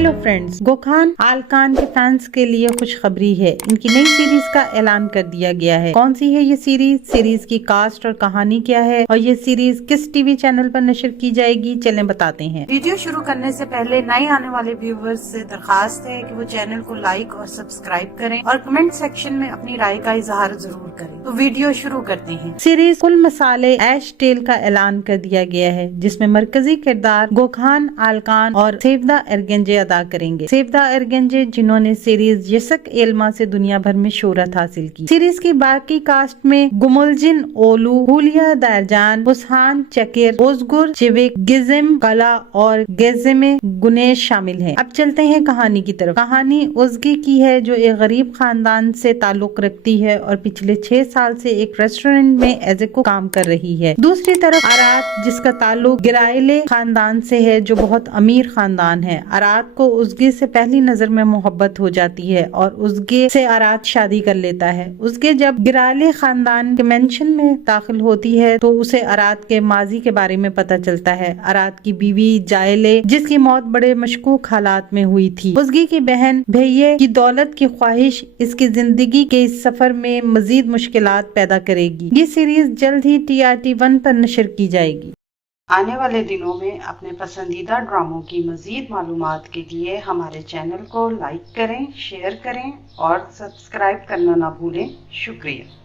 Hello friends, Gokhan आलकान के fans के लिए खुशखबरी है। इनकी नई सीरीज का ऐलान कर दिया गया है। कौन सी है ये सीरीज की कास्ट और कहानी क्या है और ये सीरीज किस टीवी चैनल पर नशर की जाएगी, चलें बताते हैं। वीडियो शुरू करने से पहले नए आने वाले व्यूवर्स से दरखास्त है कि वो चैनल को लाइक और सब्सक्राइब करें और कमेंट सेक्शन में अपनी राय का इजहार जरूर करें। तो वीडियो शुरू करते हैं। सीरीज कुल मसाले ऐश टेल का ऐलान कर दिया गया है, जिसमें मरकजी किरदार गोखान आलकान और सेवदा एरगेंजे अदा करेंगे। सेवदा एरगेंजे जिन्होंने सीरीज यसक एल्मा से दुनिया भर में शोहरत हासिल की। सीरीज की बाकी कास्ट में गुमुलजिन ओलू, हुलिया दारजान, बुसहान चकेर, ओजगुर चिविक, गिजिम कला और गेजिमे गुनेश शामिल हैं। अब चलते हैं कहानी की तरफ। कहानी उजगी की है, जो एक गरीब खानदान से ताल्लुक रखती है और पिछले 6 साल से एक रेस्टोरेंट में एज ए कुक काम कर रही है। दूसरी तरफ आरात, जिसका ताल्लुक गिराइले खानदान से है, जो बहुत अमीर खानदान है। आरात को उजगे से पहली नजर में मोहब्बत हो जाती है और उजगे से आरात शादी कर लेता है। उजगे जब गिराइले खानदान के मेंशन में दाखिल होती है तो उसे आरात के माजी के बारे में पता चलता है। आरात की बीवी जायले, जिसकी मौत बड़े मशकूक हालात में हुई थी। उजगी की बहन भैये की दौलत की ख्वाहिश इसकी जिंदगी के इस सफर में मजीद मुश्किलात पैदा करेगी। ये सीरीज जल्द ही TRT1 पर नशर की जाएगी। आने वाले दिनों में अपने पसंदीदा ड्रामों की मजीद मालूमात के लिए हमारे चैनल को लाइक करें, शेयर करें और सब्सक्राइब करना ना भूलें। शुक्रिया।